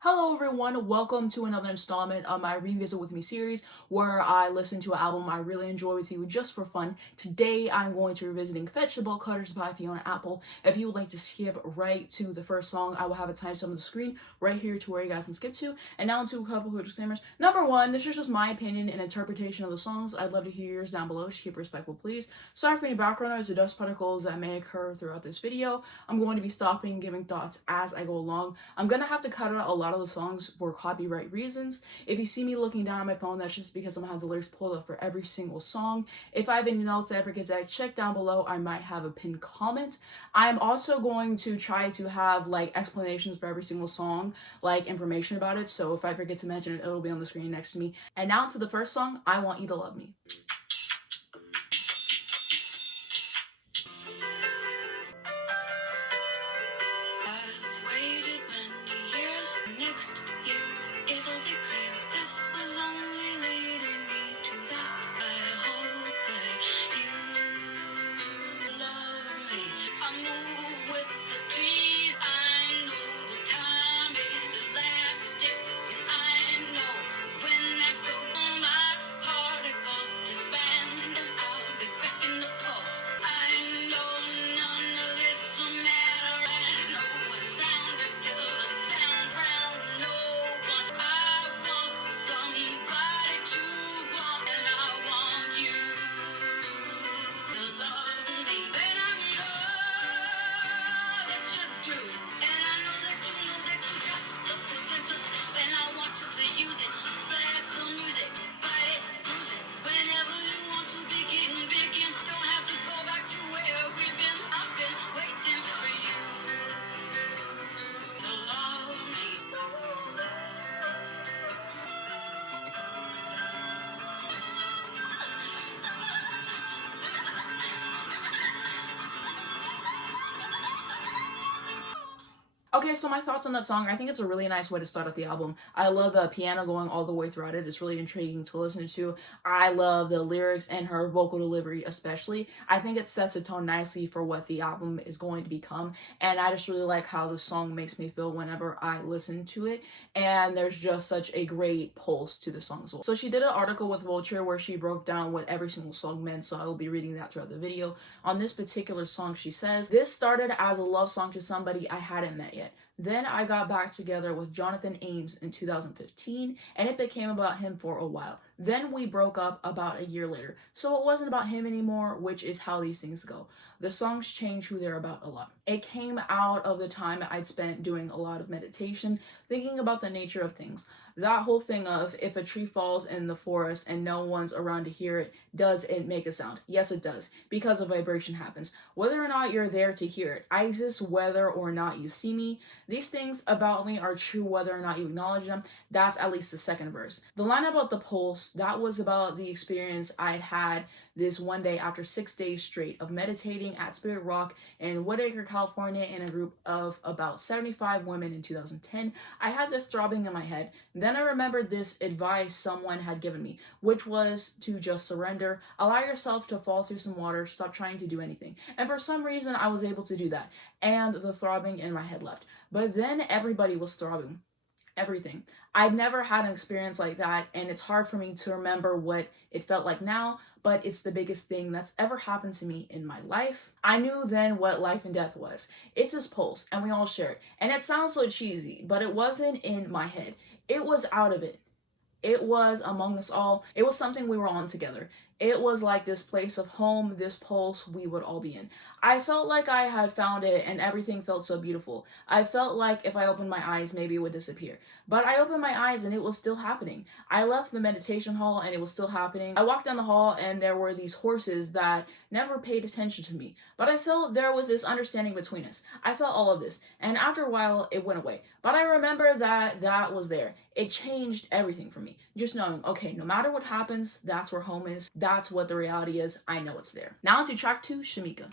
Hello everyone, welcome to another installment of my Revisit With Me series where I listen to an album I really enjoy with you just for fun. Today I'm going to be revisiting Vegetable Cutters by Fiona Apple. If you would like to skip right to the first song, I will have a timestamp on the screen right here to where you guys can skip to. And now into a couple quick disclaimers. Number one, this is just my opinion and interpretation of the songs. I'd love to hear yours down below. Just keep it respectful, please. Sorry for any background noise or dust particles that may occur throughout this video. I'm going to be stopping, giving thoughts as I go along. I'm going to have to cut out a lot of the songs for copyright reasons. If you see me looking down at my phone, that's just because I'm gonna have the lyrics pulled up for every single song. If I have any notes that I forget to check down below, I might have a pinned comment. I'm also going to try to have like explanations for every single song, like information about it, so if I forget to mention it, it'll be on the screen next to me. And now to the first song, I Want You to Love Me. Okay, so my thoughts on that song, I think it's a really nice way to start out the album. I love the piano going all the way throughout it. It's really intriguing to listen to. I love the lyrics and her vocal delivery especially. I think it sets a tone nicely for what the album is going to become, and I just really like how the song makes me feel whenever I listen to it, and there's just such a great pulse to the song as well. So she did an article with Vulture where she broke down what every single song meant, so I will be reading that throughout the video. On this particular song, she says, "This started as a love song to somebody I hadn't met yet. Then I got back together with Jonathan Ames in 2015, and it became about him for a while. Then we broke up about a year later, so it wasn't about him anymore, which is how these things go. The songs change who they're about a lot. It came out of the time I'd spent doing a lot of meditation, thinking about the nature of things. That whole thing of if a tree falls in the forest and no one's around to hear it, does it make a sound? Yes, it does, because a vibration happens. Whether or not you're there to hear it, I exist whether or not you see me. These things about me are true whether or not you acknowledge them." That's at least the second verse. The line about the pulse, that was about the experience I'd had this one day after 6 days straight of meditating at Spirit Rock in Whitaker, California, in a group of about 75 women in 2010. I had this throbbing in my head. Then I remembered this advice someone had given me, which was to just surrender, allow yourself to fall through some water, stop trying to do anything. And for some reason, I was able to do that, and the throbbing in my head left. But then everybody was throbbing. Everything. I've never had an experience like that, and it's hard for me to remember what it felt like now, but it's the biggest thing that's ever happened to me in my life. I knew then what life and death was. It's this pulse, and we all share it. And it sounds so cheesy, but it wasn't in my head. It was out of it. It was among us all. It was something we were on together. It was like this place of home, this pulse we would all be in. I felt like I had found it and everything felt so beautiful. I felt like if I opened my eyes, maybe it would disappear. But I opened my eyes and it was still happening. I left the meditation hall and it was still happening. I walked down the hall and there were these horses that never paid attention to me. But I felt there was this understanding between us. I felt all of this. And after a while, it went away. But I remember that was there. It changed everything for me. Just knowing, okay, no matter what happens, that's where home is. That's what the reality is. I know it's there. Now into track 2, Shameika.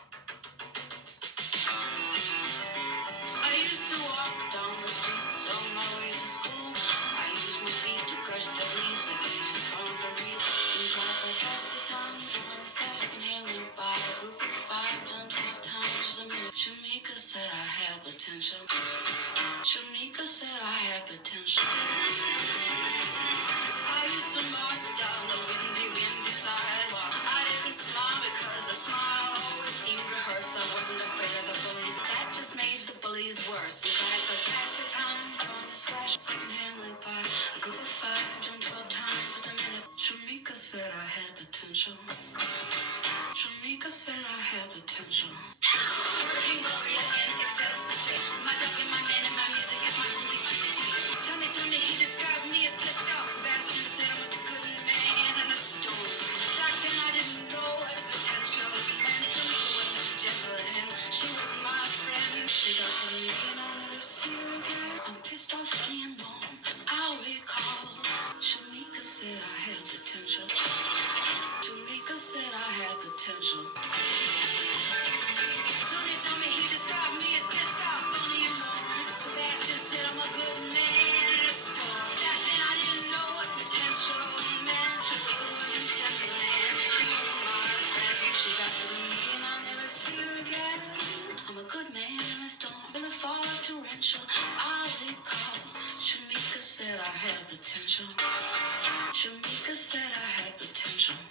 Shameika said I had potential. Shameika said I had potential. I used to march down the windy sidewalk. I didn't smile because a smile always seemed rehearsed. I wasn't afraid of the bullies. That just made the bullies worse. You guys are past the time, drawing a slash. Secondhand went by. A group of 5 done 12 times was a minute. Shameika said I had potential. Shameika said I had potential. Working warrior in excess state. My dog and my man and my music is my only trinity. Tell me, he described me as pissed off. Sebastian said I'm a good man and a story. Back then I didn't know what potential meant. Shameika wasn't gentle and she was my friend. She got to me and I'll never see her again. I'm pissed off, funny and warm. I'll recall. Shameika said I had potential. Shameika said I had potential. Tell me, he described me as pissed off, funny and warm. Sebastian said I'm a good man in a storm. Back then I didn't know what potential meant. Shameika wasn't gentle and she was my friend. She got through me and I'll never see her again. I'm a good man in a storm. When the fall is torrential, I'll recall. Shameika said I had potential. Shameika said I had potential.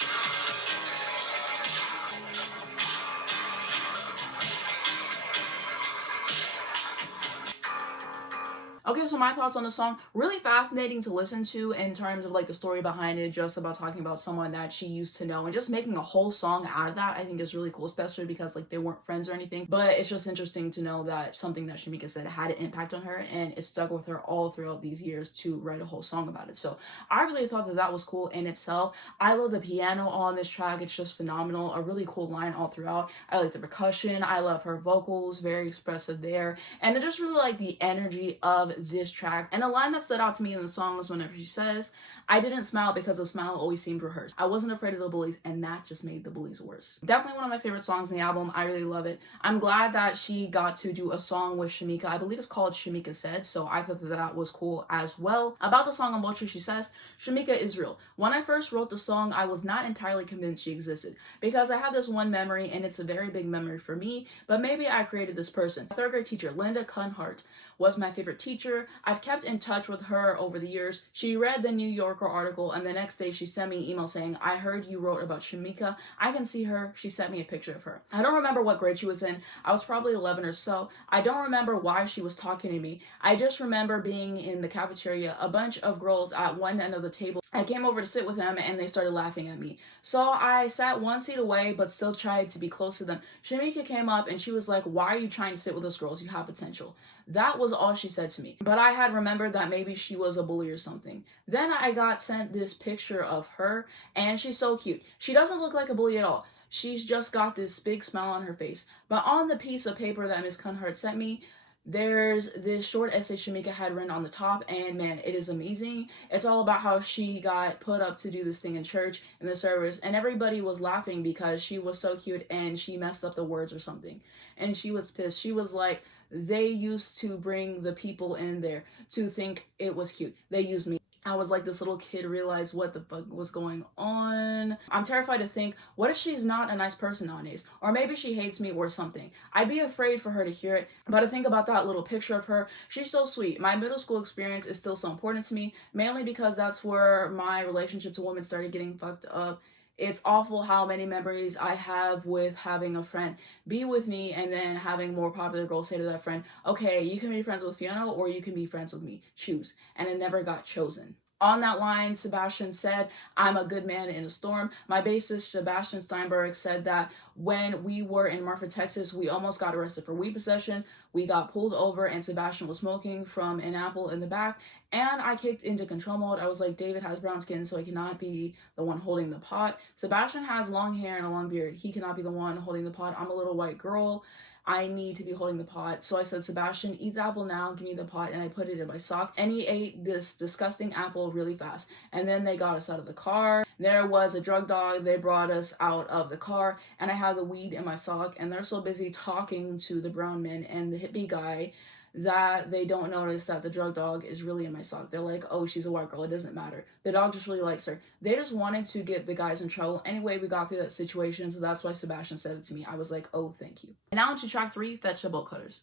Okay, so my thoughts on the song, really fascinating to listen to in terms of like the story behind it, just about talking about someone that she used to know and just making a whole song out of that. I think is really cool, especially because like they weren't friends or anything, but it's just interesting to know that something that Shameika said had an impact on her and it stuck with her all throughout these years to write a whole song about it. So I really thought that that was cool in itself. I love the piano on this track. It's just phenomenal. A really cool line all throughout. I like the percussion. I love her vocals, very expressive there. And I just really like the energy of this track. And the line that stood out to me in the song was whenever she says, I didn't smile because the smile always seemed rehearsed. I wasn't afraid of the bullies, and that just made the bullies worse. Definitely one of my favorite songs in the album. I really love it. I'm glad that she got to do a song with Shameika. I believe it's called Shameika Said, so I thought that that was cool as well. About the song on Vulture, she says, Shameika is real. When I first wrote the song, I was not entirely convinced she existed because I had this one memory, and it's a very big memory for me, but maybe I created this person. My third grade teacher, Linda Cunhart, was my favorite teacher. I've kept in touch with her over the years. She read the New Yorker article, and the next day she sent me an email saying, I heard you wrote about Shameika. I can see her. She sent me a picture of her. I don't remember what grade she was in. I was probably 11 or so. I don't remember why she was talking to me. I just remember being in the cafeteria, a bunch of girls at one end of the table. I came over to sit with them and they started laughing at me. So I sat one seat away but still tried to be close to them. Shameika came up and she was like, why are you trying to sit with us girls? You have potential. That was all she said to me. But I had remembered that maybe she was a bully or something. Then I got sent this picture of her and she's so cute. She doesn't look like a bully at all. She's just got this big smile on her face. But on the piece of paper that Miss Cunhart sent me, there's this short essay Shameika had written on the top, and man, it is amazing. It's all about how she got put up to do this thing in church in the service, and everybody was laughing because she was so cute and she messed up the words or something. And she was pissed. She was like, they used to bring the people in there to think it was cute. They used me. I was like, this little kid realized what the fuck was going on. I'm terrified to think, what if she's not a nice person nowadays? Or maybe she hates me or something. I'd be afraid for her to hear it. But to think about that little picture of her, she's so sweet. My middle school experience is still so important to me, mainly because that's where my relationship to women started getting fucked up. It's awful how many memories I have with having a friend be with me and then having more popular girls say to that friend, okay, you can be friends with Fiona or you can be friends with me. Choose. And it never got chosen. On that line, Sebastian said, I'm a good man in a storm. My bassist, Sebastian Steinberg, said that when we were in Marfa, Texas, we almost got arrested for weed possession. We got pulled over and Sebastian was smoking from an apple in the back. And I kicked into control mode. I was like, David has brown skin, so he cannot be the one holding the pot. Sebastian has long hair and a long beard. He cannot be the one holding the pot. I'm a little white girl. I need to be holding the pot. So I said, Sebastian, eat the apple now, give me the pot, and I put it in my sock. And he ate this disgusting apple really fast. And then they got us out of the car. There was a drug dog. They brought us out of the car, and I had the weed in my sock, and they're so busy talking to the brown man and the hippie guy that they don't notice that the drug dog is really in my sock. They're like, oh, she's a white girl, it doesn't matter. The dog just really likes her. They just wanted to get the guys in trouble. Anyway, we got through that situation, so that's why Sebastian said it to me. I was like, oh, thank you. And now into track 3, Fetch the Bolt Cutters.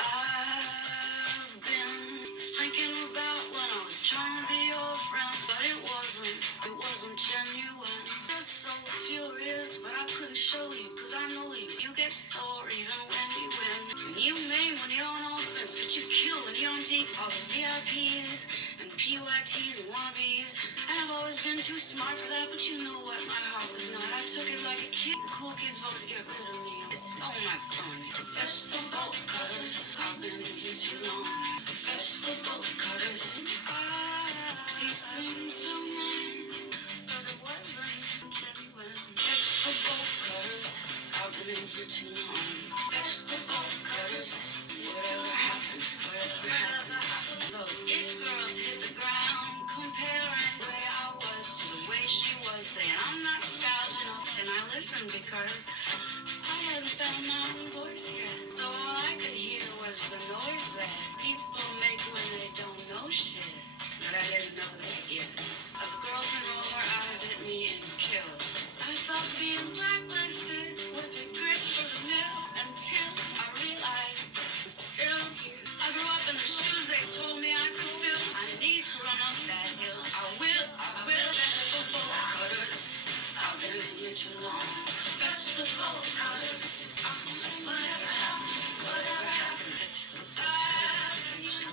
I deep, all the VIPs and PYTs and wannabes. And I've always been too smart for that, but you know what? My heart was not. I took it like a kid. The cool kids voted to get rid of me. It's on my phone. Vegetable cutters. I've been in you too long. Vegetable cutters. He sings so nice, but it wasn't genuine. Vegetable cutters. I've been in here too long. Vegetable cutters. Whatever happens, whatever happens. Those it girls hit the ground, comparing the way I was to the way she was, saying I'm not stylish enough, and I listened because I hadn't found my own voice yet. So all I could hear was the noise that people make when they don't know shit. But I didn't know that yet. Other girls can roll their eyes at me and kill. I thought being blacklisted would be grist for the mill until I realized I'm still here. I grew up in the shoes they told me I could fill. I need to run up that hill. I will. Vegetable cutters. I've been in here too long. Vegetable cutters. Whatever happens, whatever happens. Vegetable cutters.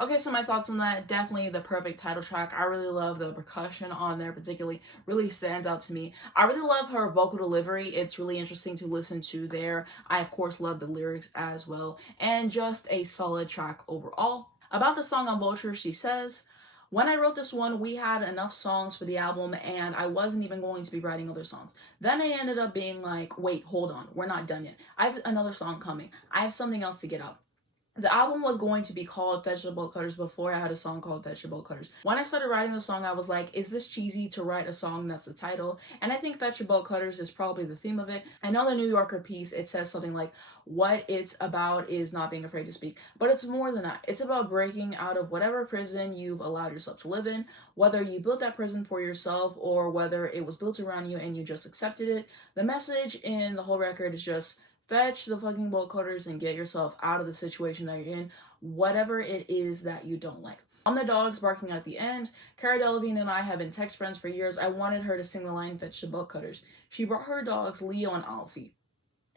Okay, so my thoughts on that, definitely the perfect title track. I really love the percussion on there, particularly really stands out to me. I really love her vocal delivery. It's really interesting to listen to there. I of course love the lyrics as well, and just a solid track overall. About the song on Vulture, she says, when I wrote this one, we had enough songs for the album and I wasn't even going to be writing other songs. Then I ended up being like, wait, hold on, we're not done yet. I have another song coming. I have something else to get out. The album was going to be called Vegetable Cutters before I had a song called Vegetable Cutters. When I started writing the song, I was like, is this cheesy to write a song that's the title? And I think Vegetable Cutters is probably the theme of it. I know the New Yorker piece, it says something like, what it's about is not being afraid to speak. But it's more than that. It's about breaking out of whatever prison you've allowed yourself to live in, whether you built that prison for yourself or whether it was built around you and you just accepted it. The message in the whole record is just, fetch the fucking bolt cutters and get yourself out of the situation that you're in, whatever it is that you don't like. On the dogs barking at the end, Cara Delevingne and I have been text friends for years. I wanted her to sing the line, fetch the bolt cutters. She brought her dogs, Leo and Alfie.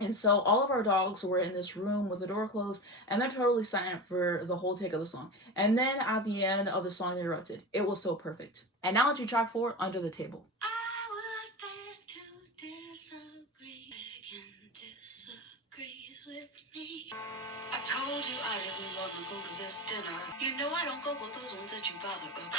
And so all of our dogs were in this room with the door closed, and they're totally silent for the whole take of the song. And then at the end of the song, they erupted. It was so perfect. And now to track 4, Under the Table. I would beg to disagree. Begging disagrees with me. I told you I didn't want to go to this dinner. You know I don't go with those ones that you bother about.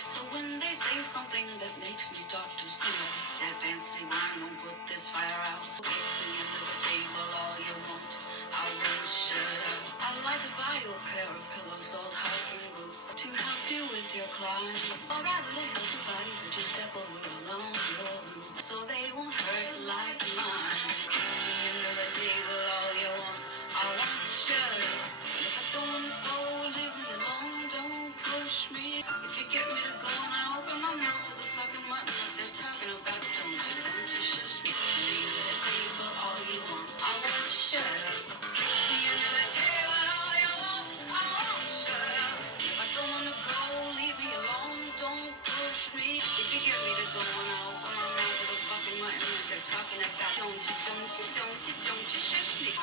So when they say something that makes me start to simmer, that fancy wine won't put this fire out. Kick me under the table all you want, I won't shut up. I'd like to buy you a pair of pillows, old hiking boots, to help you with your climb. Or rather to help the bodies that you step over along your route, so they won't hurt like mine. Kick me under the table all you want, I won't shut up. And if I don't wanna go, leave me alone, don't push me. If you get me to go and I open my mouth to the fucking mutton that they're talking about, don't you shush me. Leave me the table all you want, I won't shut up. Kick me under the table all you want, I won't shut up. If I don't wanna go, leave me alone, don't push me. If you get me to go and I open my mouth to the fucking mutton that they're talking about, don't you shush me.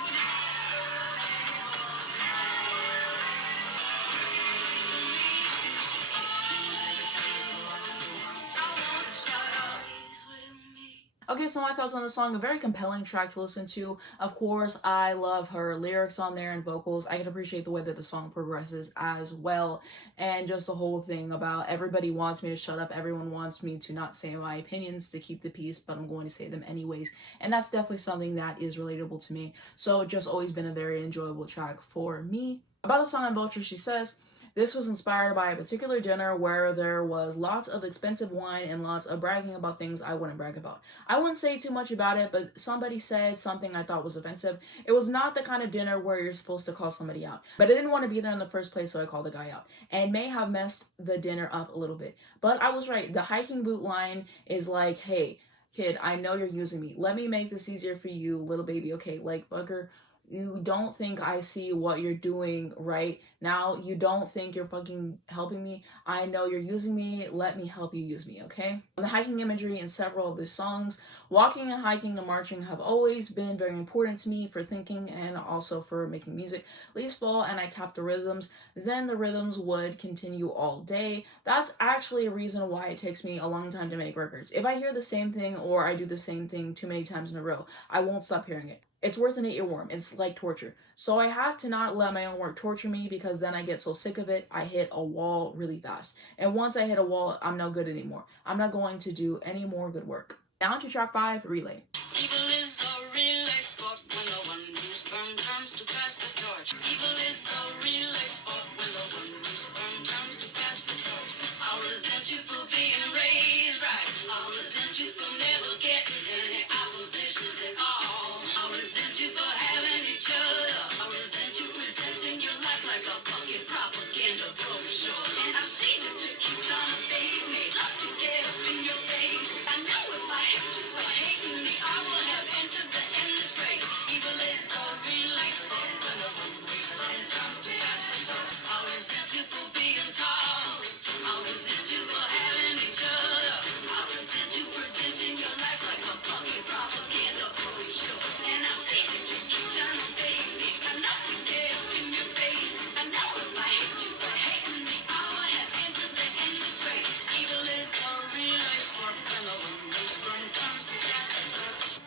Okay, so my thoughts on the song, a very compelling track to listen to. Of course, I love her lyrics on there and vocals. I can appreciate the way that the song progresses as well. And just the whole thing about everybody wants me to shut up. Everyone wants me to not say my opinions, to keep the peace, but I'm going to say them anyways. And that's definitely something that is relatable to me. So it's just always been a very enjoyable track for me. About the song on Vulture, she says, this was inspired by a particular dinner where there was lots of expensive wine and lots of bragging about things I wouldn't brag about. I wouldn't say too much about it, but somebody said something I thought was offensive. It was not the kind of dinner where you're supposed to call somebody out, but I didn't want to be there in the first place, so I called the guy out, and may have messed the dinner up a little bit. But I was right. The hiking boot line is like, hey, kid, I know you're using me. Let me make this easier for you, little baby. Okay, like, bugger. You don't think I see what you're doing right now. You don't think you're fucking helping me. I know you're using me. Let me help you use me, okay? The hiking imagery in several of the songs, walking and hiking and marching, have always been very important to me for thinking and also for making music. Leaves fall and I tap the rhythms, then the rhythms would continue all day. That's actually a reason why it takes me a long time to make records. If I hear the same thing or I do the same thing too many times in a row, I won't stop hearing it. It's worse than an earworm. It's like torture. So I have to not let my own work torture me, because then I get so sick of it, I hit a wall really fast. And once I hit a wall, I'm no good anymore. I'm not going to do any more good work. Now to track 5, Relay. Evil is a relay sport when the one who's burned turns to pass the torch. Evil is a relay sport when the one who's burned turns to pass the torch. I resent you for being raised right. I resent you for never getting any opposition at all. I resent you for having each other. I resent you presenting your life like a fucking propaganda brochure. And I see that you keep trying to fade me. Love to get up in your face. I know if I hate you for hating me, I will have entered the endless race. Evil is so relaxed, and the one who's burned turns to pass the torch. I resent you for being tall. I resent you for having each other. I resent you presenting your life like a fucking propaganda brochure. And I see that you keep trying to fade me. I know to get up in your face. I know if I hate you for hating me, I will have entered the endless race. Evil is a relay sport when the one who's burned turns to pass the torch.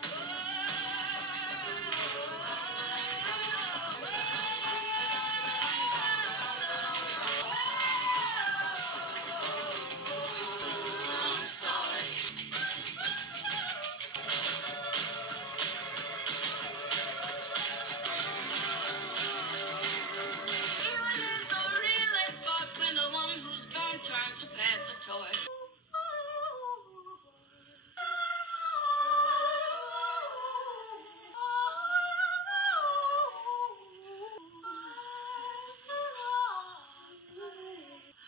I'm sorry. Evil is a relay sport when the one who's burned turns to pass the torch.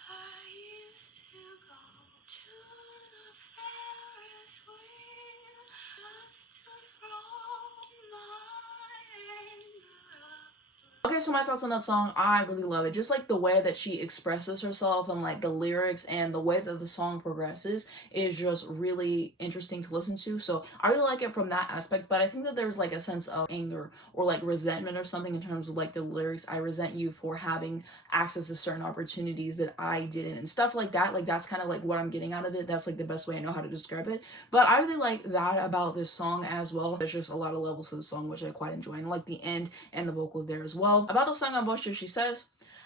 I used to go to the Ferris wheel just to throw my anger up. Okay, so my thoughts on that song, I really love it. Just like the way that she expresses herself and like the lyrics and the way that the song progresses is just really interesting to listen to. So I really like it from that aspect, but I think that there's like a sense of anger or like resentment or something in terms of like the lyrics. I resent you for having access to certain opportunities that I didn't and stuff like that. Like that's kind of like what I'm getting out of it. That's like the best way I know how to describe it. But I really like that about this song as well. There's just a lot of levels to the song which I quite enjoy, and like the end and the vocals there as well. About the song on Buster, she says,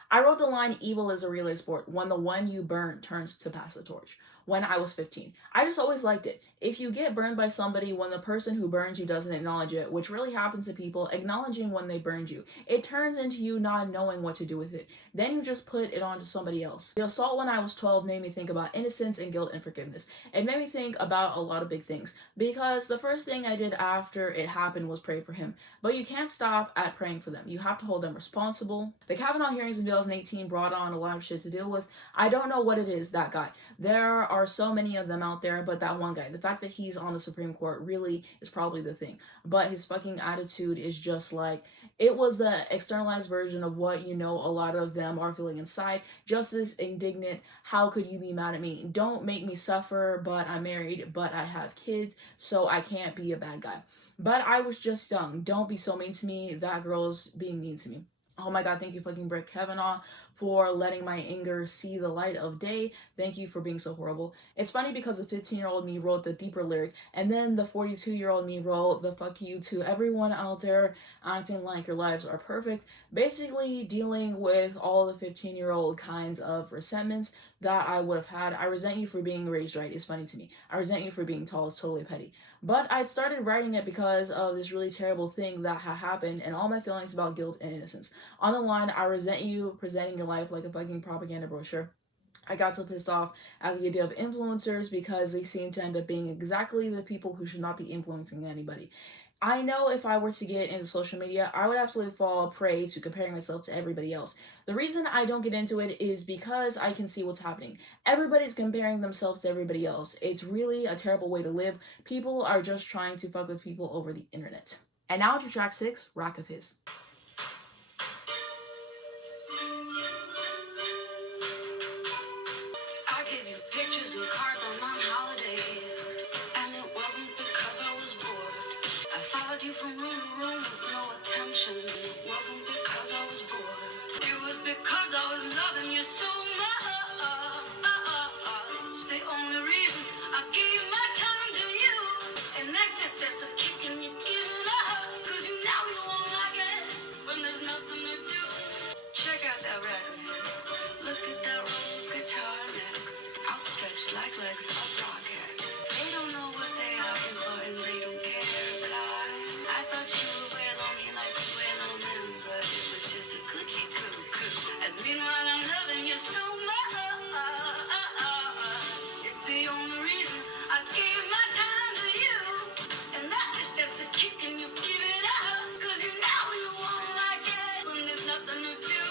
I wrote the line, evil is a relay sport when the one you burn turns to pass the torch, when I was 15. I just always liked it. If you get burned by somebody when the person who burns you doesn't acknowledge it, which really happens to people, acknowledging when they burned you, it turns into you not knowing what to do with it. Then you just put it on to somebody else. The assault when I was 12 made me think about innocence and guilt and forgiveness. It made me think about a lot of big things, because the first thing I did after it happened was pray for him. But you can't stop at praying for them. You have to hold them responsible. The Kavanaugh hearings in 2018 brought on a lot of shit to deal with. I don't know what it is, that guy. There are so many of them out there, but that one guy, the fact that he's on the Supreme Court really is probably the thing. But his fucking attitude is just like, it was the externalized version of what, you know, a lot of them are feeling inside. Just this indignant, how could you be mad at me? Don't make me suffer, but I'm married, but I have kids, so I can't be a bad guy. But I was just young. Don't be so mean to me. That girl's being mean to me. Oh my god, thank you fucking Brett Kavanaugh for letting my anger see the light of day. Thank you for being so horrible. It's funny because the 15-year-old me wrote the deeper lyric, and then the 42-year-old me wrote the fuck you to everyone out there acting like your lives are perfect, basically dealing with all the 15-year-old kinds of resentments that I would have had. I resent you for being raised right. It's funny to me. I resent you for being tall. It's totally petty. But I started writing it because of this really terrible thing that had happened and all my feelings about guilt and innocence. On the line, I resent you presenting your life like a fucking propaganda brochure. I got so pissed off at the idea of influencers because they seem to end up being exactly the people who should not be influencing anybody. I know if I were to get into social media, I would absolutely fall prey to comparing myself to everybody else. The reason I don't get into it is because I can see what's happening. Everybody's comparing themselves to everybody else. It's really a terrible way to live. People are just trying to fuck with people over the internet. And now to track 6, Rock of His. I gave you pictures and cards on my holiday, and it wasn't because I was bored. I followed you from room to room with no attention, and it wasn't because I was bored. It was because I was loving you so much. The only reason I gave my time to you, and that's it, that's a kick and you give it up, cause you know you won't like it when there's nothing to do. Check out that rack of his. Look at that roll guitar necks, outstretched like legs of rockets. They don't know what they are in for and they don't care. But I thought you would wail on me like you wail on them, but it was just a cookie cuckoo. And meanwhile I'm loving you so much. It's the only reason I gave my time to you, and that's it. That's the kick and you give it up, cause you know you won't like it when there's nothing to do.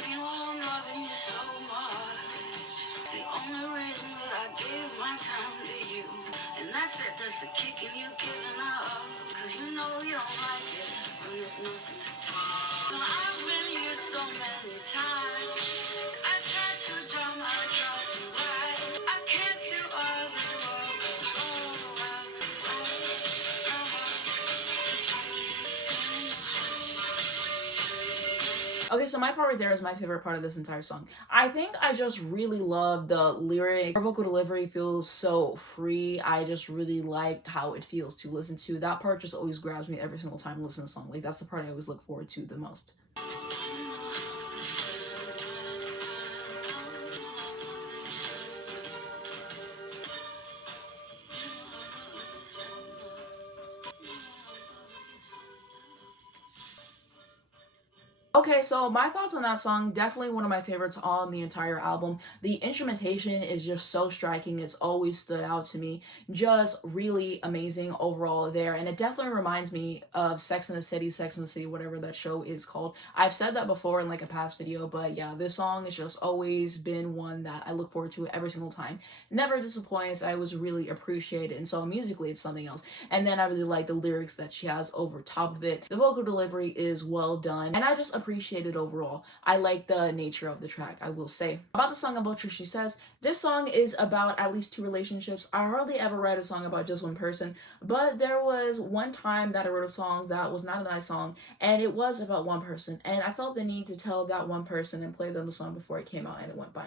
Meanwhile, I'm loving you so much. It's the only reason that I gave my time to you. And that's it, that's the kick and you giving up. Cause you know you don't like it when there's nothing to do. I've been here so many times. I tried to drum, I tried to write. I can't do all the world, but Okay, so my part right there is my favorite part of this entire song. I think I just really love the lyric. Her vocal delivery feels so free. I just really like how it feels to listen to. That part just always grabs me every single time I listen to a song. Like, that's the part I always look forward to the most. Okay, so my thoughts on that song, definitely one of my favorites on the entire album. The instrumentation is just so striking. It's always stood out to me. Just really amazing overall there. And it definitely reminds me of Sex and the City, whatever that show is called. I've said that before in like a past video, but yeah, this song has just always been one that I look forward to every single time. Never disappoints. I was really appreciated. And so musically, it's something else. And then I really like the lyrics that she has over top of it. The vocal delivery is well done. And I just appreciate it overall. I like the nature of the track, I will say. About the song about She Says, this song is about at least 2 relationships. I hardly ever write a song about just one person, but there was one time that I wrote a song that was not a nice song, and it was about one person, and I felt the need to tell that one person and play them the song before it came out, and it went by.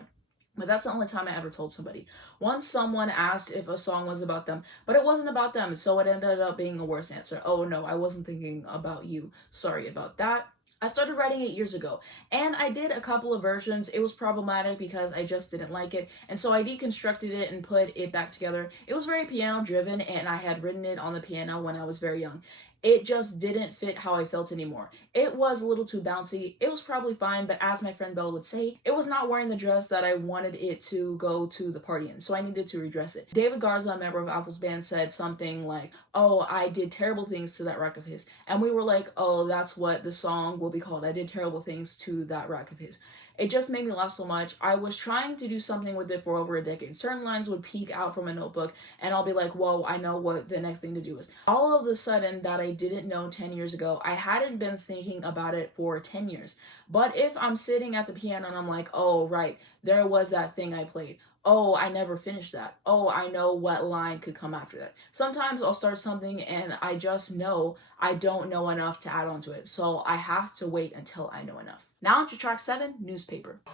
But that's the only time I ever told somebody. Once someone asked if a song was about them, but it wasn't about them, so it ended up being a worse answer. Oh no, I wasn't thinking about you. Sorry about that. I started writing it years ago, and I did a couple of versions. It was problematic because I just didn't like it, and so I deconstructed it and put it back together. It was very piano driven, and I had written it on the piano when I was very young. It just didn't fit how I felt anymore. It was a little too bouncy. It was probably fine, but as my friend Bella would say, it was not wearing the dress that I wanted it to go to the party in, so I needed to redress it. David Garza, a member of Apple's band, said something like, "Oh, I did terrible things to that rack of his." And we were like, oh, that's what the song will be called. I did terrible things to that rack of his. It just made me laugh so much. I was trying to do something with it for over a decade. Certain lines would peek out from a notebook, and I'll be like, whoa, I know what the next thing to do is. All of a sudden, that I didn't know 10 years ago, I hadn't been thinking about it for 10 years. But if I'm sitting at the piano and I'm like, oh, right, there was that thing I played. Oh, I never finished that. Oh, I know what line could come after that. Sometimes I'll start something and I just know I don't know enough to add on to it. So I have to wait until I know enough. Now on to track 7, Newspaper. I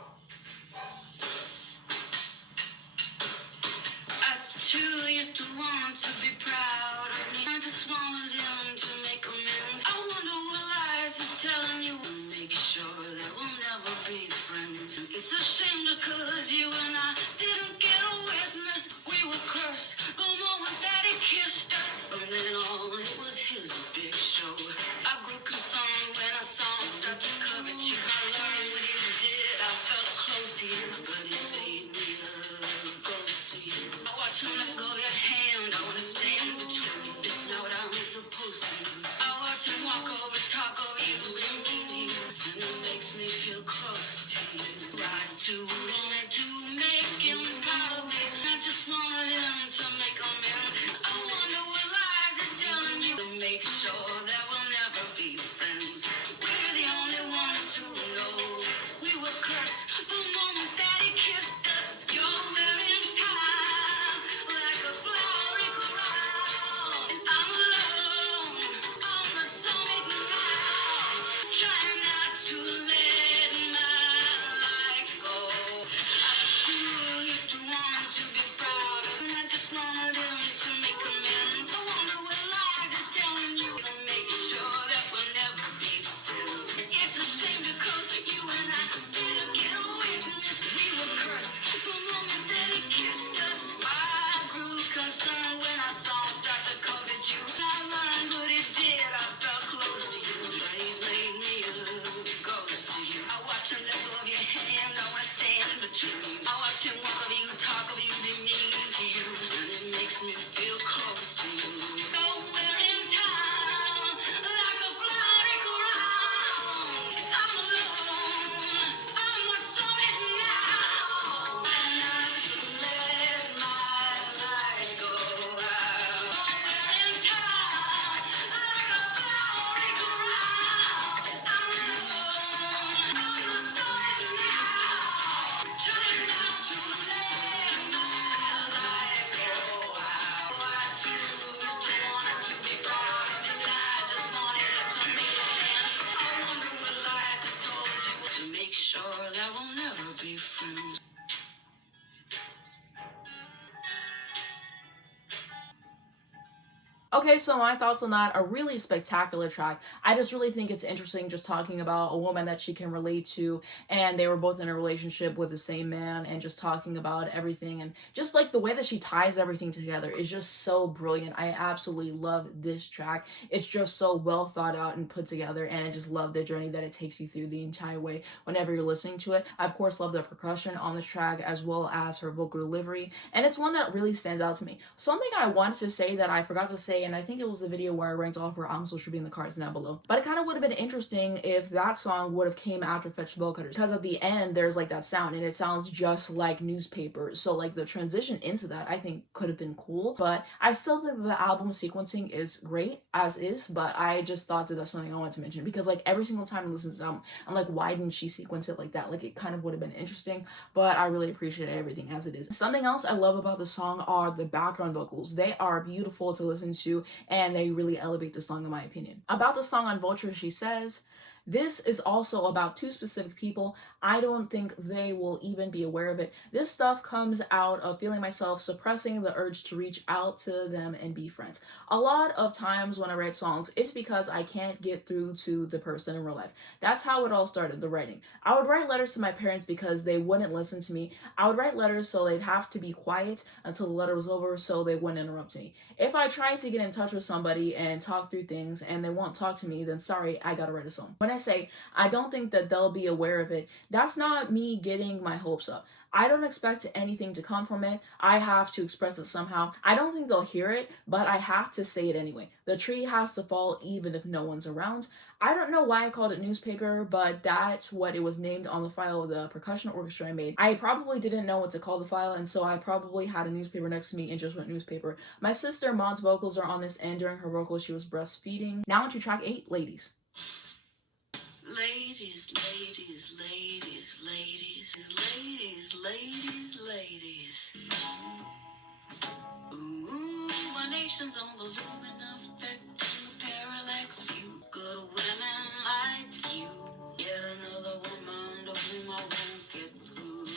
too used to want to be proud of me. I just wanted him to make amends. I wonder what lies he's telling you. Make sure that we'll never be friends. It's a shame because you and I didn't get a witness. We were cursed the moment that he kissed us. From then on, it was his big show. I grew concerned when I saw him start to covet you. I learned what he did. I felt close to you, but it made me a ghost to you. I watch him let go of your hand. I wanna stand between you. That's not what I'm supposed to Okay, so my thoughts on that, a really spectacular track. I just really think it's interesting just talking about a woman that she can relate to, and they were both in a relationship with the same man, and just talking about everything, and just like the way that she ties everything together is just so brilliant. I absolutely love this track. It's just so well thought out and put together, and I just love the journey that it takes you through the entire way whenever you're listening to it. I, of course, love the percussion on this track as well as her vocal delivery, and it's one that really stands out to me. Something I wanted to say that I forgot to say, and I think it was the video where I ranked all of her albums, which should be in the cards down below. But it kind of would have been interesting if that song would have came after Fetch Bell Cutters, because at the end there's like that sound, and it sounds just like Newspaper. So like the transition into that, I think could have been cool. But I still think that the album sequencing is great as is. But I just thought that that's something I wanted to mention, because like every single time I listen to this album, I'm like, why didn't she sequence it like that? Like it kind of would have been interesting. But I really appreciate everything as it is. Something else I love about the song are the background vocals. They are beautiful to listen to, and they really elevate the song in my opinion. About the song on Vulture, she says, "This is also about two specific people. I don't think they will even be aware of it. This stuff comes out of feeling myself, suppressing the urge to reach out to them and be friends. A lot of times when I write songs, it's because I can't get through to the person in real life. That's how it all started, the writing. I would write letters to my parents because they wouldn't listen to me. I would write letters so they'd have to be quiet until the letter was over so they wouldn't interrupt me. If I try to get in touch with somebody and talk through things and they won't talk to me, then sorry, I gotta write a song." When I say I don't think that they'll be aware of it, that's not me getting my hopes up. I don't expect anything to come from it. I have to express it somehow. I don't think they'll hear it, but I have to say it anyway. The tree has to fall even if no one's around. I don't know why I called it Newspaper, but that's what it was named on the file of the percussion orchestra I made. I probably didn't know what to call the file, and so I probably had a newspaper next to me and just went Newspaper. My sister Maud's vocals are on this, and during her vocals she was breastfeeding. Now into track 8, Ladies. Ladies, ladies, ladies, ladies, ladies, ladies, ladies. Ooh, my nation's on the lumen effect, the parallax view. Good women like you. Yet another woman to whom I won't get through.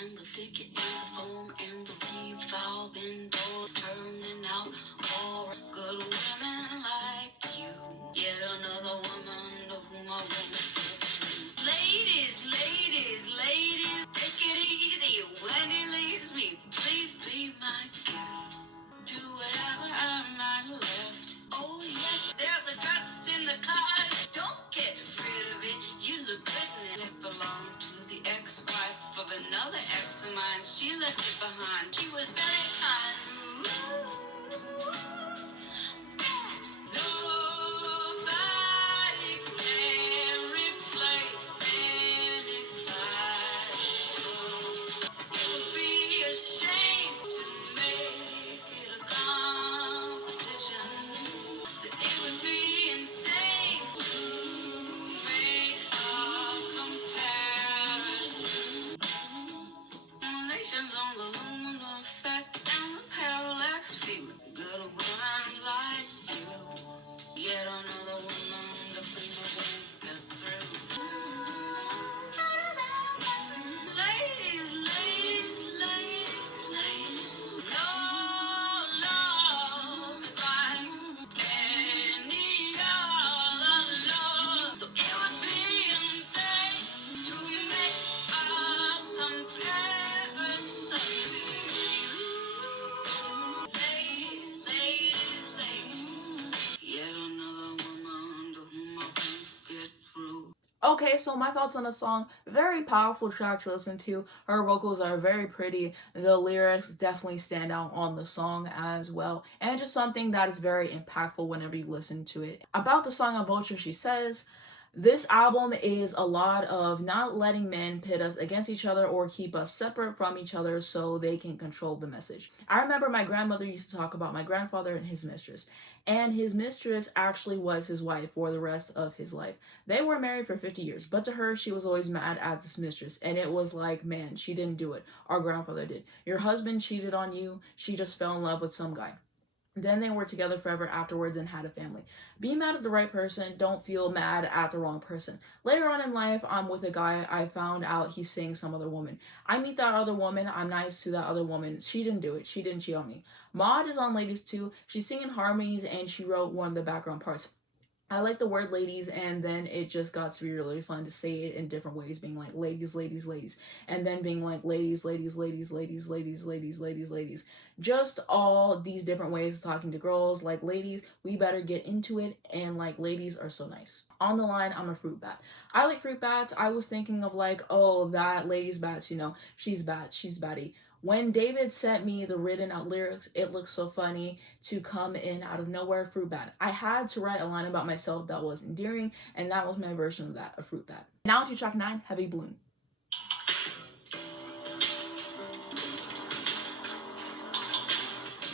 And the figure and the foam and the revolving door turning out all good women like you. Yet another woman to whom I won't get through. Ladies, ladies, ladies, take it easy when he leaves me. Please be my guest. Do whatever I might have left. Oh yes, there's a dress in the closet. Don't get rid of it. You look good and it belonged to the ex-wife of another ex of mine. She left it behind. She was very kind. Nobody can replace anybody. It would be a shame to make it a competition. So it would be insane to make a comparison. Nations on the lumen effect and the parallax view. Good woman like you. Yet another woman to whom I won't get through. Ladies, ladies, ladies, ladies. No love is like any other love. So it would be insane to make a comparison. Ladies, ladies. Yet another woman to whom I won't get through. Okay, so my thoughts on the song, very powerful track to listen to. Her vocals are very pretty. The lyrics definitely stand out on the song as well. And just something that is very impactful whenever you listen to it. About the song on Vulture, she says, "This album is a lot of not letting men pit us against each other or keep us separate from each other so they can control the message. I remember my grandmother used to talk about my grandfather and his mistress. And his mistress actually was his wife for the rest of his life. They were married for 50 years, but to her, she was always mad at this mistress. And it was like, man, she didn't do it. Our grandfather did. Your husband cheated on you. She just fell in love with some guy. Then they were together forever afterwards and had a family. Be mad at the right person, don't feel mad at the wrong person. Later on in life, I'm with a guy, I found out he's seeing some other woman. I meet that other woman, I'm nice to that other woman. She didn't do it, she didn't cheat on me. Maud is on Ladies too. She's singing harmonies and she wrote one of the background parts. I like the word ladies, and then it just got to be really fun to say it in different ways, being like ladies, ladies, ladies, and then being like ladies, ladies, ladies, ladies, ladies, ladies, ladies, ladies. Just all these different ways of talking to girls, like ladies, we better get into it, and like ladies are so nice. On the line, I'm a fruit bat. I like fruit bats. I was thinking of like, oh, that lady's bats, she's bat, she's batty. When David sent me the written out lyrics, it looked so funny to come in out of nowhere, fruit bat. I had to write a line about myself that was endearing, and that was my version of that, a fruit bat. Now to track 9, Heavy Balloon.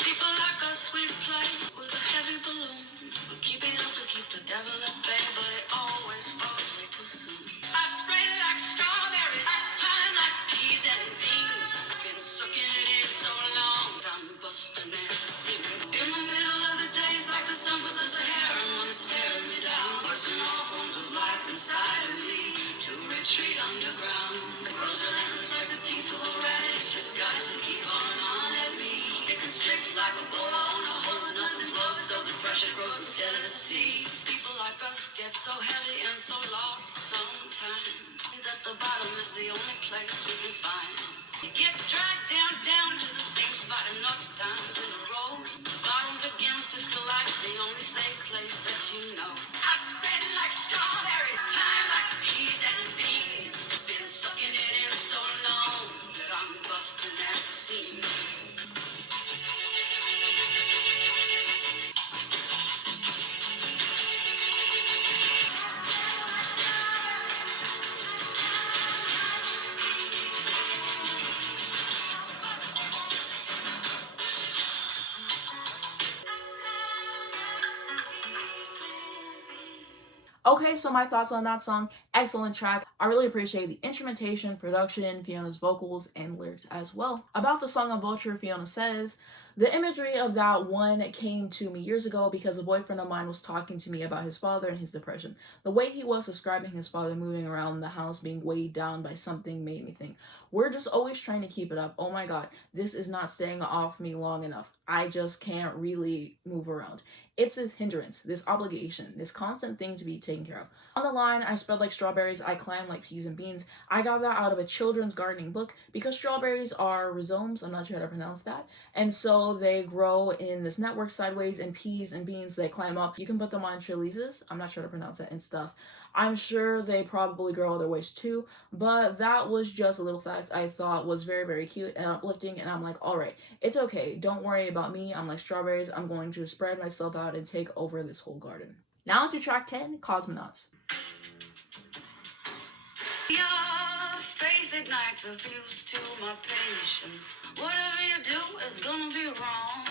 People like us, we play with a heavy balloon. We keep it up to keep the devil at bay, but it always falls way too soon. I spread it like strawberries, high like peas and beans. Been stuck in it in so long, I'm busting at the seam. In the middle of the days, like the sun with the Sahara, wanna stare me down. Pushing all forms of life inside of me to retreat underground. Grows relentless like the teeth of a rat. It's just got to keep on at me. It constricts like a boa on a hose, nothing flows, so the pressure grows instead of the sea. People like us get so heavy and so lost sometimes that the bottom is the only place we can find. You get dragged down to the same spot enough times in a row. The bottom begins to feel like the only safe place that you know. I spread it like strawberries, high like peas and beans. Been stuck in it in so long that I'm busting at the seams. Okay, so my thoughts on that song. Excellent track. I really appreciate the instrumentation, production, Fiona's vocals, and lyrics as well. About the song on Vulture, Fiona says, the imagery of that one came to me years ago because a boyfriend of mine was talking to me about his father and his depression. The way he was describing his father moving around the house being weighed down by something made me think, we're just always trying to keep it up. Oh my god, this is not staying off me long enough. I just can't really move around. It's this hindrance, this obligation, this constant thing to be taken care of. On the line, I spread like strawberries, I climb like peas and beans. I got that out of a children's gardening book because strawberries are rhizomes, I'm not sure how to pronounce that. And so they grow in this network sideways, and peas and beans, they climb up. You can put them on trellises, I'm not sure how to pronounce that, and stuff. I'm sure they probably grow other ways too, but that was just a little fact I thought was very, very cute and uplifting, and I'm like, alright, it's okay, don't worry about me, I'm like strawberries, I'm going to spread myself out and take over this whole garden. Now to track 10, Cosmonauts. Your face ignites a fuse to my patience. Whatever you do is gonna be wrong.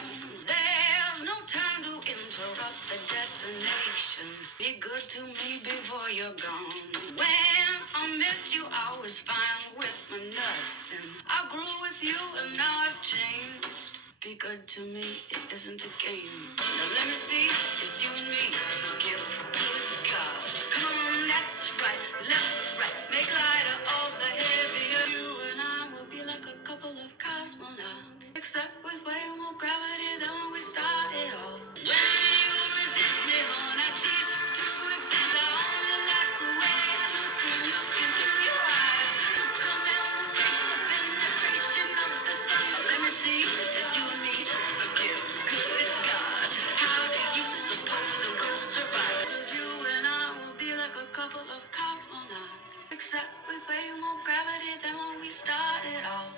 There's no time to interrupt the detonation. Be good to me before you're gone. When I met you, I was fine with my nothing. I grew with you and now I've changed. Be good to me, it isn't a game. Now let me see, it's you and me. Forgive, good God. Come on, that's right. Left, right. Make light of all the heavier. You and I will be like a couple of cosmonauts. Except with way more gravity than when we started off. When you resist me, when I cease to exist, I only like the way I look into your eyes. Come down and break the penetration of the sun. Let me see, it's you and me. Forgive, good God. How do you suppose it will survive? 'Cause you and I will be like a couple of cosmonauts. Except with way more gravity than when we started off.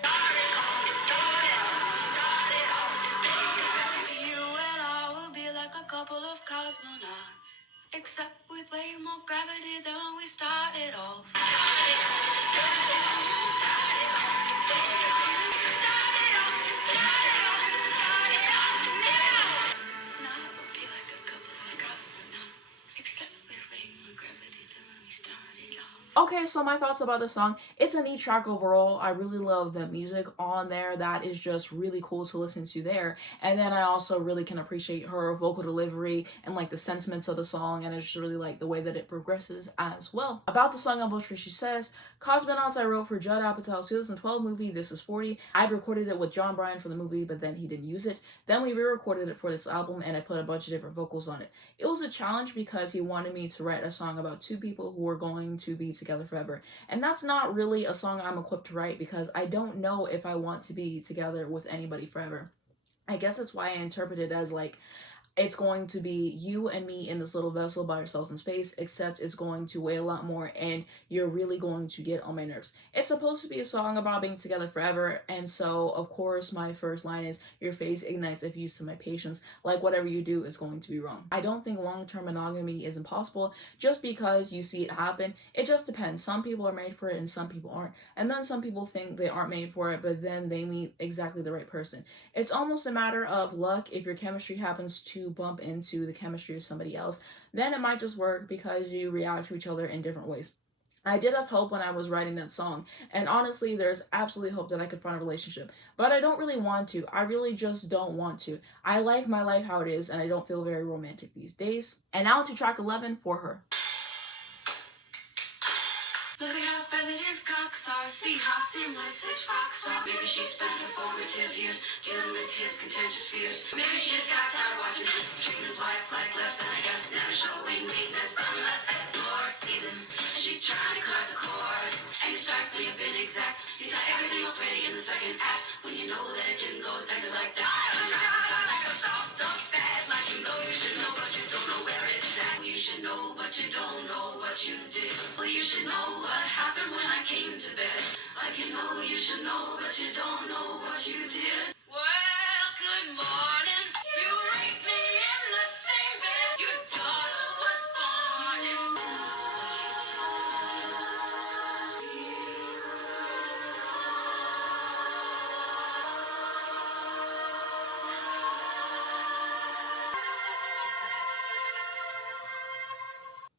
You and I will be like a couple of cosmonauts. Except with way more gravity than when we started off. Okay, so my thoughts about the song. It's a neat track overall. I really love the music on there. That is just really cool to listen to there. And then I also really can appreciate her vocal delivery and like the sentiments of the song, and I just really like the way that it progresses as well. About the song on Bullshit, she says, Cosmonauts I wrote for Judd Apatow's 2012 movie, This Is 40. I'd recorded it with John Bryan for the movie, but then he didn't use it. Then we re-recorded it for this album, and I put a bunch of different vocals on it. It was a challenge because he wanted me to write a song about two people who were going to be together forever. And that's not really a song I'm equipped to write because I don't know if I want to be together with anybody forever. I guess that's why I interpret it as like it's going to be you and me in this little vessel by ourselves in space, except it's going to weigh a lot more and you're really going to get on my nerves. It's supposed to be a song about being together forever, and so of course my first line is, your face ignites if used to my patience, like whatever you do is going to be wrong. I don't think long-term monogamy is impossible just because you see it happen. It just depends. Some people are made for it and some people aren't, and then some people think they aren't made for it, but then they meet exactly the right person. It's almost a matter of luck. If your chemistry happens to bump into the chemistry of somebody else, then it might just work because you react to each other in different ways. I did have hope when I was writing that song, and honestly, there's absolutely hope that I could find a relationship, but I don't really want to. I really just don't want to. I like my life how it is, and I don't feel very romantic these days. And now to track 11, For Her. Look at how feathered his cocks are. See how seamless his frocks are. Maybe she spent her formative years dealing with his contentious fears. Maybe she just got tired watching him treating his wife like less than I guess. Never showing weakness unless it's war season. She's trying to cut the cord. And you start me up in exact. You tie everything up pretty in the second act. When you know that it didn't go exactly like that. I was right like a soft stuff bad. Like you know you should know, but you don't know where it's at. You should know, but you don't know what you did. Well, you should know what happened when I came to bed. Like you know you should know, but you don't know what you did. Well, good morning. You raped me in the same bed. Your daughter was born in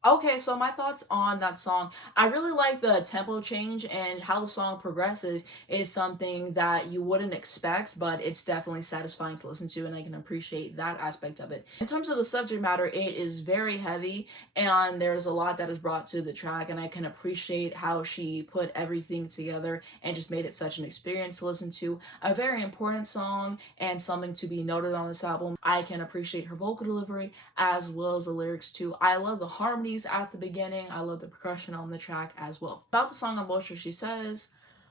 Okay, so my thoughts on that song. I really like the tempo change, and how the song progresses is something that you wouldn't expect, but it's definitely satisfying to listen to, and I can appreciate that aspect of it. In terms of the subject matter, it is very heavy, and there's a lot that is brought to the track, and I can appreciate how she put everything together and just made it such an experience to listen to. A very important song and something to be noted on this album. I can appreciate her vocal delivery as well as the lyrics too. I love the harmonies at the beginning. I love the percussion on the track as well. About the song on Bullshit, she says,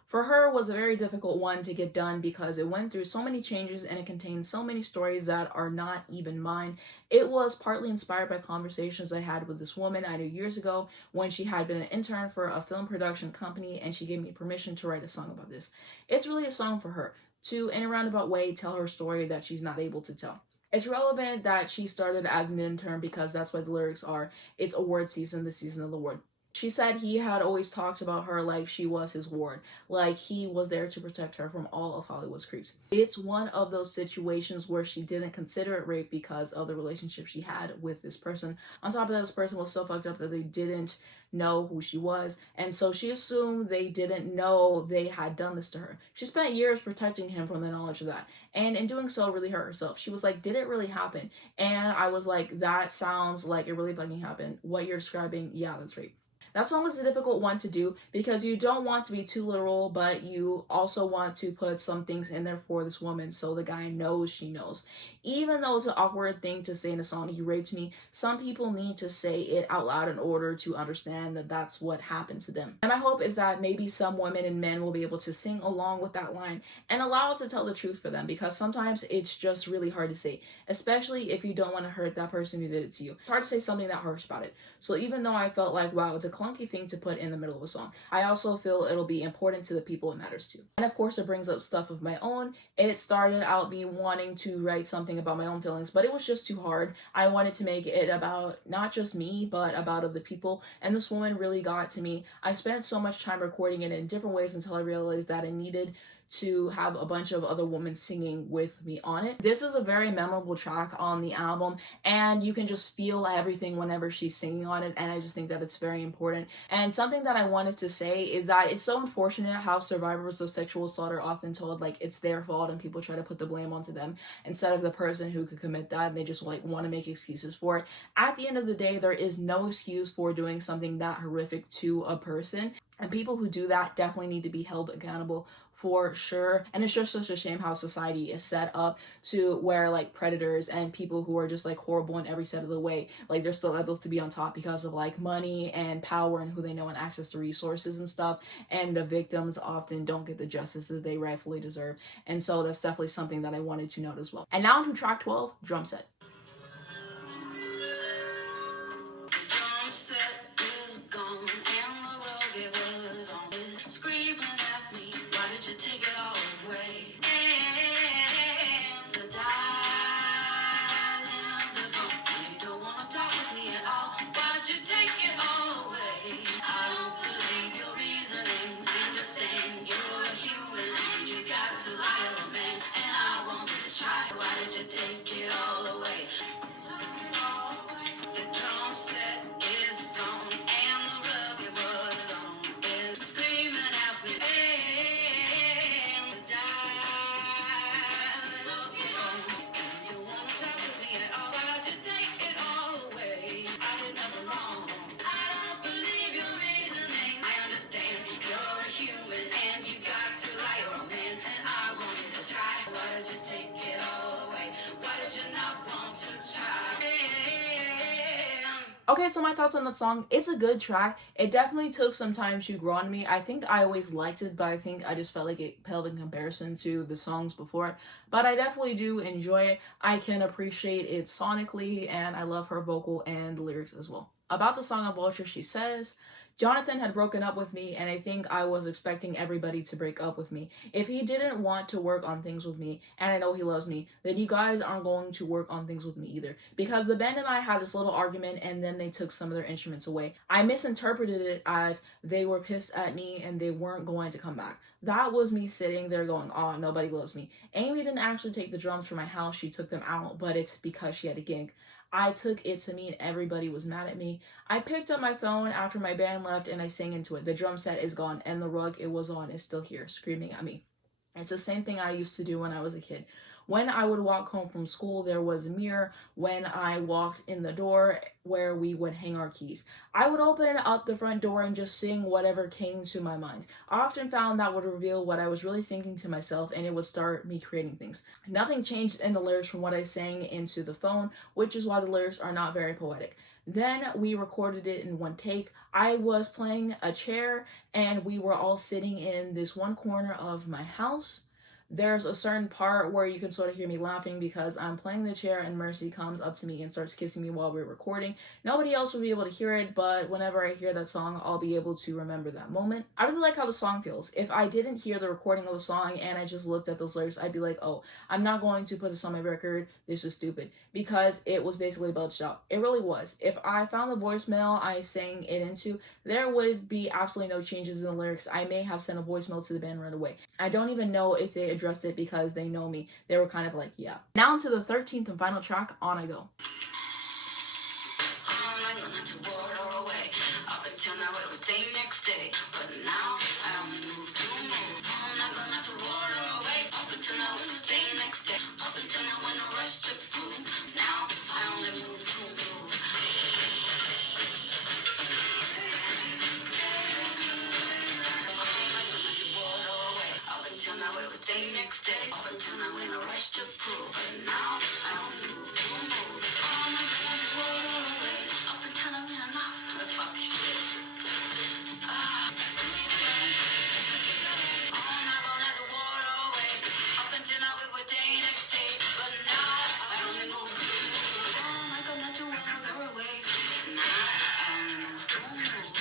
For Her was a very difficult one to get done because it went through so many changes and it contains so many stories that are not even mine. It was partly inspired by conversations I had with this woman I knew years ago when she had been an intern for a film production company, and she gave me permission to write a song about this. It's really a song for her to, in a roundabout way, tell her story that she's not able to tell. It's relevant that she started as an intern because that's what the lyrics are. It's award season, the season of the award. She said he had always talked about her like she was his ward, like he was there to protect her from all of Hollywood's creeps. It's one of those situations where she didn't consider it rape because of the relationship she had with this person. On top of that, this person was so fucked up that they didn't know who she was, and so she assumed they didn't know they had done this to her. She spent years protecting him from the knowledge of that, and in doing so really hurt herself. She was like, did it really happen? And I was like, that sounds like it really fucking happened. What you're describing, yeah, that's rape. That song was a difficult one to do because you don't want to be too literal, but you also want to put some things in there for this woman so the guy knows she knows. Even though it's an awkward thing to say in a song, he raped me, some people need to say it out loud in order to understand that that's what happened to them. And my hope is that maybe some women and men will be able to sing along with that line and allow it to tell the truth for them, because sometimes it's just really hard to say, especially if you don't want to hurt that person who did it to you. It's hard to say something that harsh about it. So even though I felt like, wow, it's a clunky thing to put in the middle of a song, I also feel it'll be important to the people it matters to. And of course, it brings up stuff of my own. It started out me wanting to write something about my own feelings, but it was just too hard. I wanted to make it about not just me, but about other people, and this woman really got to me. I spent so much time recording it in different ways until I realized that I needed to have a bunch of other women singing with me on it. This is a very memorable track on the album, and you can just feel everything whenever she's singing on it, and I just think that it's very important. And something that I wanted to say is that it's so unfortunate how survivors of sexual assault are often told like it's their fault and people try to put the blame onto them instead of the person who could commit that, and they just like want to make excuses for it. At the end of the day, there is no excuse for doing something that horrific to a person, and people who do that definitely need to be held accountable for sure. And it's just such a shame how society is set up to where like predators and people who are just like horrible in every step of the way, like they're still able to be on top because of like money and power and who they know and access to resources and stuff. And the victims often don't get the justice that they rightfully deserve. And so that's definitely something that I wanted to note as well. And now to track 12, Drumset. Drum set is gone and the rugged was on is screaming at me. Why did you take it all away? And the dialing of the phone. And you don't wanna talk with me at all. Why'd you take it all away? I don't believe your reasoning. I understand you're a human and you got to lie to a man. And I wanted to try. Why did you take it all away? The drum set is gone and the rug it was on is screaming at me. And the dial is don't wanna talk with me at all. Why'd you take it all away? I did nothing wrong. I don't believe your reasoning. I understand you're a human and you got to lie or a man. And I wanted to try. Why did you take it all away? Why did you not want to try? Okay, so my thoughts on that song. It's a good track. It definitely took some time to grow on me. I think I always liked it, but I think I just felt like it paled in comparison to the songs before it. But I definitely do enjoy it. I can appreciate it sonically, and I love her vocal and lyrics as well. About the song on Vulture, she says, Jonathan had broken up with me, and I think I was expecting everybody to break up with me. If he didn't want to work on things with me, and I know he loves me, then you guys aren't going to work on things with me either. Because the band and I had this little argument, and then they took some of their instruments away. I misinterpreted it as they were pissed at me and they weren't going to come back. That was me sitting there going, oh, nobody loves me. Amy didn't actually take the drums from my house, she took them out, but it's because she had a gig. I took it to mean everybody was mad at me. I picked up my phone after my band left and I sang into it. The drum set is gone and the rug it was on is still here, screaming at me. It's the same thing I used to do when I was a kid. When I would walk home from school, there was a mirror when I walked in the door where we would hang our keys. I would open up the front door and just sing whatever came to my mind. I often found that would reveal what I was really thinking to myself, and it would start me creating things. Nothing changed in the lyrics from what I sang into the phone, which is why the lyrics are not very poetic. Then we recorded it in one take. I was playing a chair and we were all sitting in this one corner of my house. There's a certain part where you can sort of hear me laughing because I'm playing the chair and Mercy comes up to me and starts kissing me while we're recording. Nobody else will be able to hear it, but whenever I hear that song, I'll be able to remember that moment. I really like how the song feels. If I didn't hear the recording of the song and I just looked at those lyrics, I'd be like, oh, I'm not going to put this on my record. This is stupid. Because it was basically belched out. It really was. If I found the voicemail I sang it into, there would be absolutely no changes in the lyrics. I may have sent a voicemail to the band right away. I don't even know if they addressed it because they know me. They were kind of like, yeah. Now to the 13th and final track, On I Go. Next day, up until now in a rush to prove, but now I only move to move. All my blood away, up until now in enough to fuck shit. All night long as the water away, up until now it was day next day, but now I only move to move. All night gone not to water away, but now I only move to move.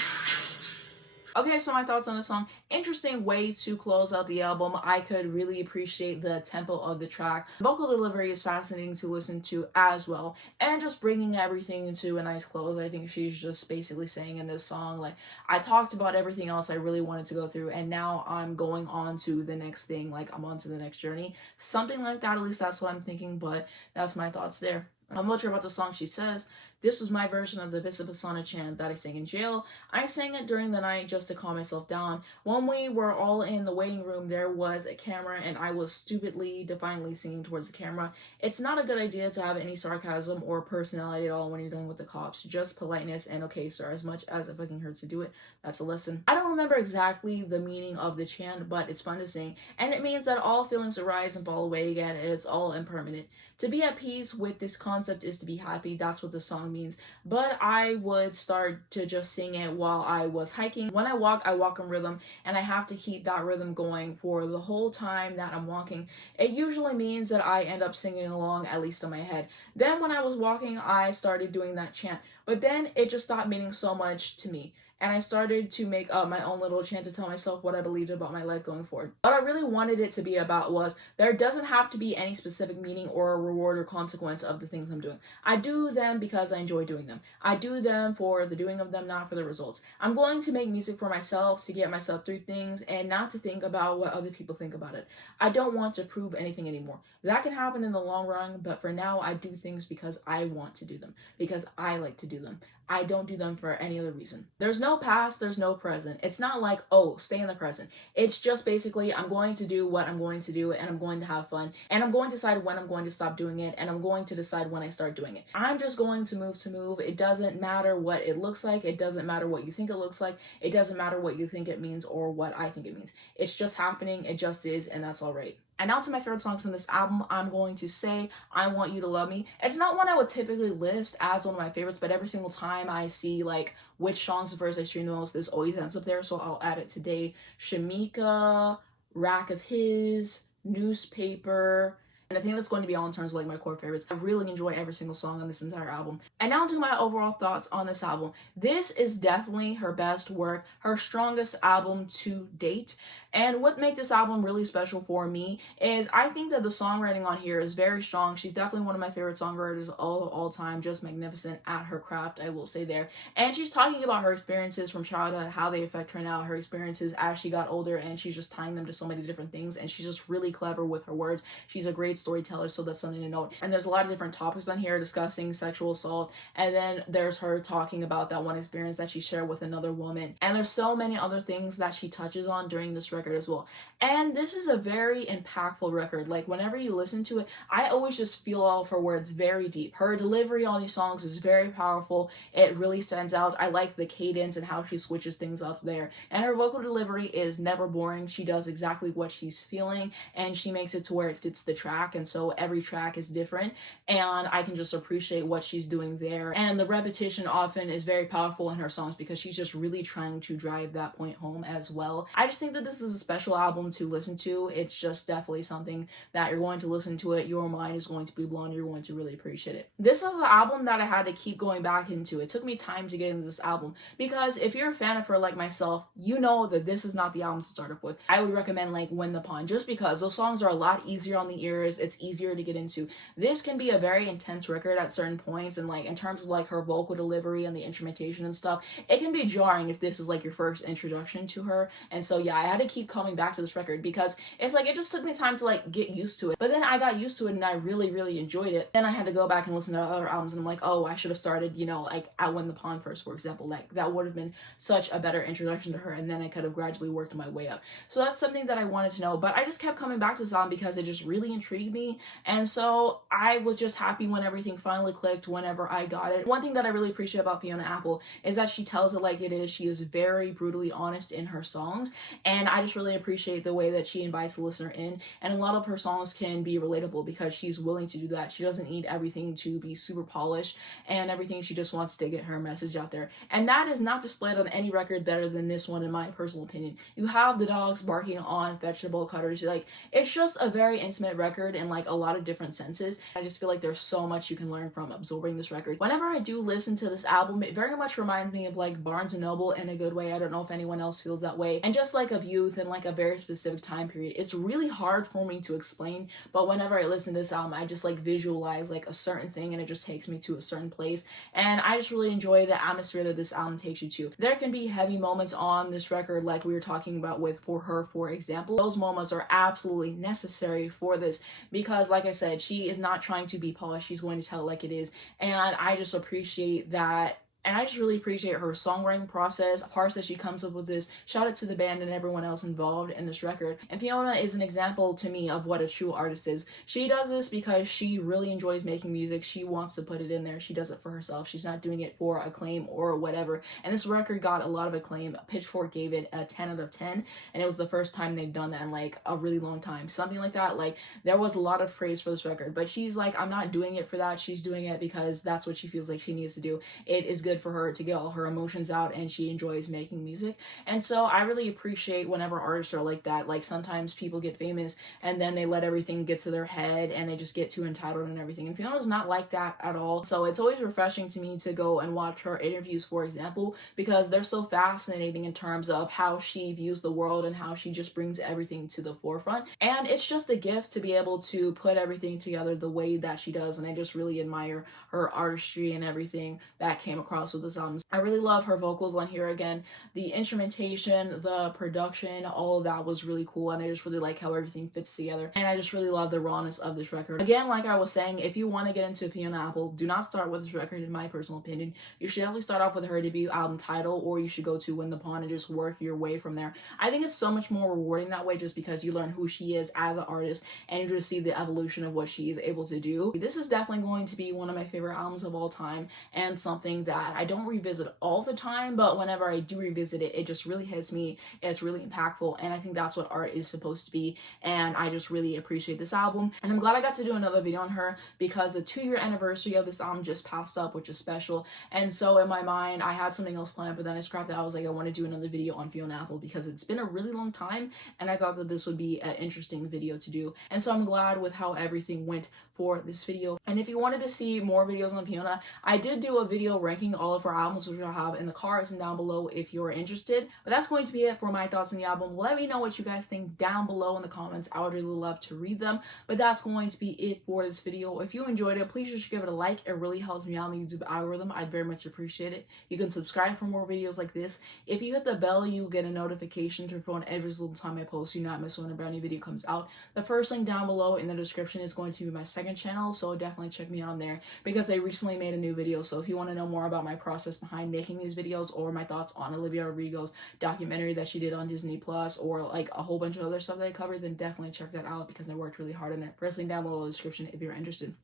Okay, so my thoughts on the song. Interesting way to close out the album. I could really appreciate the tempo of the track. Vocal delivery is fascinating to listen to as well. And just bringing everything into a nice close. I think she's just basically saying in this song, like, I talked about everything else I really wanted to go through, and now I'm going on to the next thing. Like, I'm on to the next journey. Something like that, at least that's what I'm thinking, but that's my thoughts there. I'm not sure about the song. She says, "This was my version of the Visabasana chant that I sang in jail. I sang it during the night just to calm myself down. When we were all in the waiting room, there was a camera and I was stupidly, defiantly singing towards the camera. It's not a good idea to have any sarcasm or personality at all when you're dealing with the cops. Just politeness and okay, sir, as much as it fucking hurts to do it. That's a lesson." I don't remember exactly the meaning of the chant, but it's fun to sing. And it means that all feelings arise and fall away again, and it's all impermanent. To be at peace with this concept is to be happy. That's what the song means. But I would start to just sing it while I was hiking. When I walk in rhythm, and I have to keep that rhythm going for the whole time that I'm walking. It usually means that I end up singing along, at least in my head. Then when I was walking, I started doing that chant. But then it just stopped meaning so much to me. And I started to make up my own little chant to tell myself what I believed about my life going forward. What I really wanted it to be about was there doesn't have to be any specific meaning or a reward or consequence of the things I'm doing. I do them because I enjoy doing them. I do them for the doing of them, not for the results. I'm going to make music for myself, to get myself through things, and not to think about what other people think about it. I don't want to prove anything anymore. That can happen in the long run, but for now, I do things because I want to do them, because I like to do them. I don't do them for any other reason. There's no past, there's no present. It's not like, oh, stay in the present. It's just basically, I'm going to do what I'm going to do, and I'm going to have fun, and I'm going to decide when I'm going to stop doing it, and I'm going to decide when I start doing it. I'm just going to move. It doesn't matter what it looks like. It doesn't matter what you think it looks like. It doesn't matter what you think it means or what I think it means. It's just happening. It just is, and that's all right. And now to my favorite songs in this album, I'm going to say I Want You to Love Me. It's not one I would typically list as one of my favorites, but every single time I see like which songs the first I stream the most, this always ends up there, so I'll add it today. Shameika, Rack of His, Newspaper, and I think that's going to be all in terms of like my core favorites. I really enjoy every single song on this entire album. And now to my overall thoughts on this album. This is definitely her best work, her strongest album to date. And what makes this album really special for me is I think that the songwriting on here is very strong. She's definitely one of my favorite songwriters of all time, just magnificent at her craft, I will say there. And she's talking about her experiences from childhood, how they affect her now, her experiences as she got older, and she's just tying them to so many different things. And she's just really clever with her words. She's a great storyteller, so that's something to note. And there's a lot of different topics on here discussing sexual assault, and then there's her talking about that one experience that she shared with another woman. And there's so many other things that she touches on during this record as well. And this is a very impactful record. Like whenever you listen to it, I always just feel all of her words very deep. Her delivery on these songs is very powerful. It really stands out. I like the cadence and how she switches things up there. And her vocal delivery is never boring. She does exactly what she's feeling, and she makes it to where it fits the track. And so every track is different, and I can just appreciate what she's doing there. And the repetition often is very powerful in her songs because she's just really trying to drive that point home as well. I just think that this is a special album to listen to. It's just definitely something that you're going to listen to it, your mind is going to be blown, you're going to really appreciate it. This is an album that I had to keep going back into. It took me time to get into this album because if you're a fan of her like myself, you know that this is not the album to start off with. I would recommend like Win the Pawn, just because those songs are a lot easier on the ears. It's easier to get into. This can be a very intense record at certain points, and like in terms of like her vocal delivery and the instrumentation and stuff, it can be jarring if this is like your first introduction to her. And so yeah, I had to keep coming back to this record because it's like it just took me time to like get used to it. But then I got used to it and I really enjoyed it. Then I had to go back and listen to other albums, and I'm like, oh, I should have started, you know, like at Win the Pawn first, for example. Like that would have been such a better introduction to her, and then I could have gradually worked my way up. So that's something that I wanted to know, but I just kept coming back to this album because it just really intrigued me. And so I was just happy when everything finally clicked, whenever I got it. One thing that I really appreciate about Fiona Apple is that she tells it like it is. She is very brutally honest in her songs, and I just really appreciate the way that she invites the listener in. And a lot of her songs can be relatable because she's willing to do that. She doesn't need everything to be super polished and everything. She just wants to get her message out there, and that is not displayed on any record better than this one in my personal opinion. You have the dogs barking on vegetable cutters. Like, it's just a very intimate record. record in like a lot of different senses. I just feel like there's so much you can learn from absorbing this record. Whenever I do listen to this album, it very much reminds me of like Barnes and Noble in a good way. I don't know if anyone else feels that way. And just like of youth and like a very specific time period. It's really hard for me to explain, but whenever I listen to this album, I just like visualize like a certain thing and it just takes me to a certain place. And I just really enjoy the atmosphere that this album takes you to. There can be heavy moments on this record like we were talking about with For Her, for example. Those moments are absolutely necessary for this because like I said, she is not trying to be polished. She's going to tell it like it is. And I just appreciate that. And I just really appreciate her songwriting process, parts that she comes up with this. Shout out to the band and everyone else involved in this record. And Fiona is an example to me of what a true artist is. She does this because she really enjoys making music. She wants to put it in there. She does it for herself. She's not doing it for acclaim or whatever. And this record got a lot of acclaim. Pitchfork gave it a 10 out of 10. And it was the first time they've done that in like a really long time. Something like that. Like there was a lot of praise for this record. But she's like, I'm not doing it for that. She's doing it because that's what she feels like she needs to do. It is good for her to get all her emotions out and she enjoys making music. And so I really appreciate whenever artists are like that. Like sometimes people get famous and then they let everything get to their head and they just get too entitled and everything. And Fiona's not like that at all. So it's always refreshing to me to go and watch her interviews, for example, because they're so fascinating in terms of how she views the world and how she just brings everything to the forefront. And it's just a gift to be able to put everything together the way that she does. And I just really admire her artistry and everything that came across with this album. I really love her vocals on here again. The instrumentation, the production, all of that was really cool, and I just really like how everything fits together. And I just really love the rawness of this record. Again, like I was saying, if you want to get into Fiona Apple, do not start with this record, in my personal opinion. You should definitely start off with her debut album Title, or you should go to Win the Pawn and just work your way from there. I think it's so much more rewarding that way just because you learn who she is as an artist and you just see the evolution of what she is able to do. This is definitely going to be one of my favorite albums of all time and something that I don't revisit all the time, but whenever I do revisit it, it just really hits me. It's really impactful, and I think that's what art is supposed to be, and I just really appreciate this album. And I'm glad I got to do another video on her because the 2-year anniversary of this album just passed up, which is special. And so in my mind, I had something else planned, but then I scrapped it. I was like, I want to do another video on Fiona Apple because it's been a really long time, and I thought that this would be an interesting video to do. And so I'm glad with how everything went for this video. And if you wanted to see more videos on Fiona, I did do a video ranking all of her albums, which I'll have in the cards and down below if you're interested. But that's going to be it for my thoughts on the album. Let me know what you guys think down below in the comments. I would really love to read them. But that's going to be it for this video. If you enjoyed it, please just give it a like. It really helps me out in the YouTube algorithm. I'd very much appreciate it. You can subscribe for more videos like this. If you hit the bell, you get a notification to your phone every single time I post. You not miss when a brand new video comes out. The first link down below in the description is going to be my second channel, so definitely check me out on there because I recently made a new video. So if you want to know more about my process behind making these videos or my thoughts on Olivia Rodrigo's documentary that she did on Disney Plus or like a whole bunch of other stuff that I covered, then definitely check that out because I worked really hard on it. First link down below in the description if you're interested.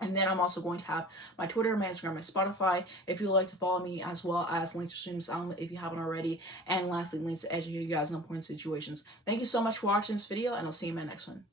And then I'm also going to have my Twitter, my Instagram, my Spotify if you'd like to follow me, as well as links to stream this album if you haven't already. And lastly, links to educate you guys on important situations. Thank you so much for watching this video, and I'll see you in my next one.